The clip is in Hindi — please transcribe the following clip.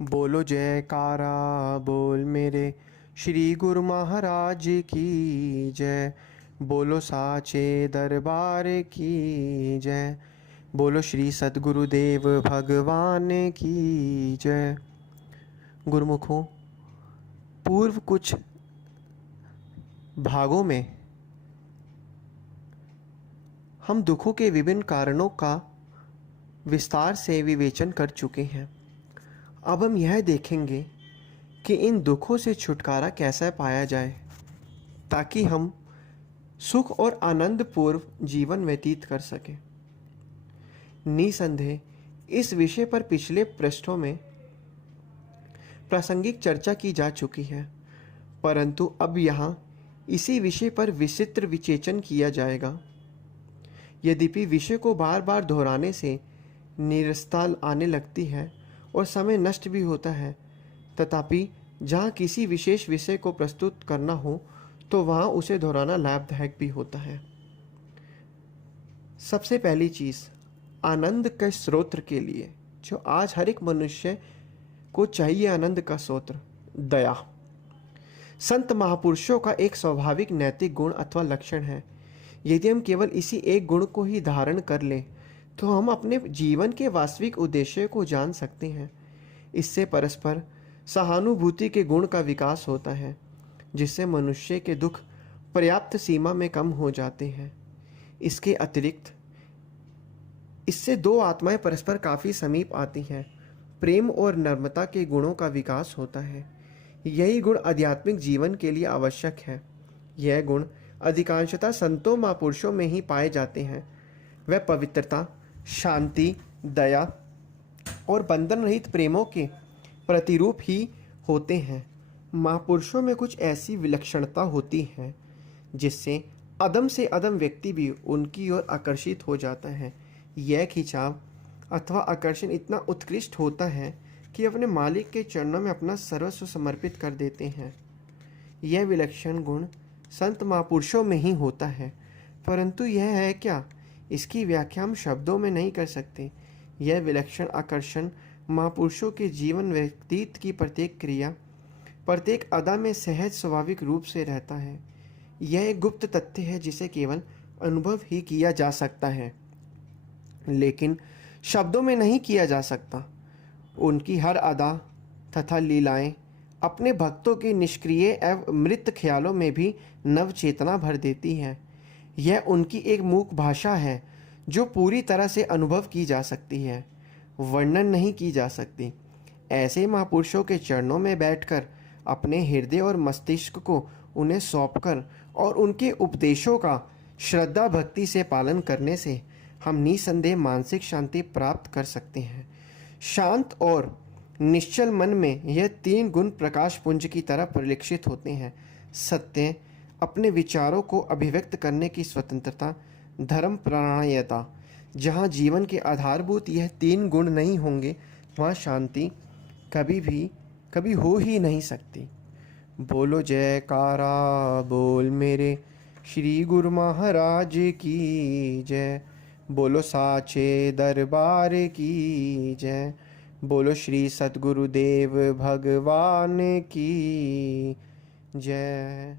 बोलो जयकारा बोल मेरे श्री गुरु महाराज की जय। बोलो साचे दरबार की जय। बोलो श्री सद्गुरुदेव भगवान की जय। गुरुमुखों, पूर्व कुछ भागों में हम दुखों के विभिन्न कारणों का विस्तार से विवेचन कर चुके हैं। अब हम यह देखेंगे कि इन दुखों से छुटकारा कैसे पाया जाए ताकि हम सुख और आनंद पूर्व जीवन व्यतीत कर सकें। निसंदेह इस विषय पर पिछले पृष्ठों में प्रासंगिक चर्चा की जा चुकी है, परंतु अब यहाँ इसी विषय पर विचित्र विवेचन किया जाएगा। यद्यपि विषय को बार बार दोहराने से नीरसता आने लगती है और समय नष्ट भी होता है, तथापि जहाँ किसी विशेष विषय को प्रस्तुत करना हो तो वहाँ उसे दोहराना लाभदायक भी होता है। सबसे पहली चीज़, आनंद के स्रोत के लिए जो आज हर एक मनुष्य को चाहिए, आनंद का स्रोत दया। संत महापुरुषों का एक स्वाभाविक नैतिक गुण अथवा लक्षण है। यदि हम केवल इसी एक गुण को ही धारण कर लें तो हम अपने जीवन के वास्तविक उद्देश्य को जान सकते हैं। इससे परस्पर सहानुभूति के गुण का विकास होता है, जिससे मनुष्य के दुख पर्याप्त सीमा में कम हो जाते हैं। इसके अतिरिक्त इससे दो आत्माएं परस्पर काफ़ी समीप आती हैं। प्रेम और नम्रता के गुणों का विकास होता है। यही गुण आध्यात्मिक जीवन के लिए आवश्यक है। यह गुण अधिकांशतः संतों महापुरुषों में ही पाए जाते हैं। वह पवित्रता, शांति, दया और बंधन रहित प्रेमों के प्रतिरूप ही होते हैं। महापुरुषों में कुछ ऐसी विलक्षणता होती है जिससे अदम से अदम व्यक्ति भी उनकी ओर आकर्षित हो जाता है। यह खिंचाव अथवा आकर्षण इतना उत्कृष्ट होता है कि अपने मालिक के चरणों में अपना सर्वस्व समर्पित कर देते हैं। यह विलक्षण गुण संत महापुरुषों में ही होता है, परंतु यह है क्या, इसकी व्याख्या हम शब्दों में नहीं कर सकते। यह विलक्षण आकर्षण महापुरुषों के जीवन व्यतीत की प्रत्येक क्रिया, प्रत्येक अदा में सहज स्वाभाविक रूप से रहता है। यह एक गुप्त तथ्य है जिसे केवल अनुभव ही किया जा सकता है, लेकिन शब्दों में नहीं किया जा सकता। उनकी हर अदा तथा लीलाएं अपने भक्तों के निष्क्रिय एवं मृत ख्यालों में भी नव चेतना भर देती है। यह उनकी एक मूक भाषा है जो पूरी तरह से अनुभव की जा सकती है, वर्णन नहीं की जा सकती। ऐसे महापुरुषों के चरणों में बैठकर अपने हृदय और मस्तिष्क को उन्हें सौंपकर और उनके उपदेशों का श्रद्धा भक्ति से पालन करने से हम निसंदेह मानसिक शांति प्राप्त कर सकते हैं। शांत और निश्चल मन में यह तीन गुण प्रकाश पुंज की तरह परिलक्षित होते हैं। सत्य, अपने विचारों को अभिव्यक्त करने की स्वतंत्रता, धर्म प्राणायता। जहाँ जीवन के आधारभूत यह तीन गुण नहीं होंगे वहाँ शांति कभी हो ही नहीं सकती। बोलो जयकारा बोल मेरे श्री गुरु महाराज की जय। बोलो साचे दरबार की जय। बोलो श्री सद्गुरुदेव भगवान की जय।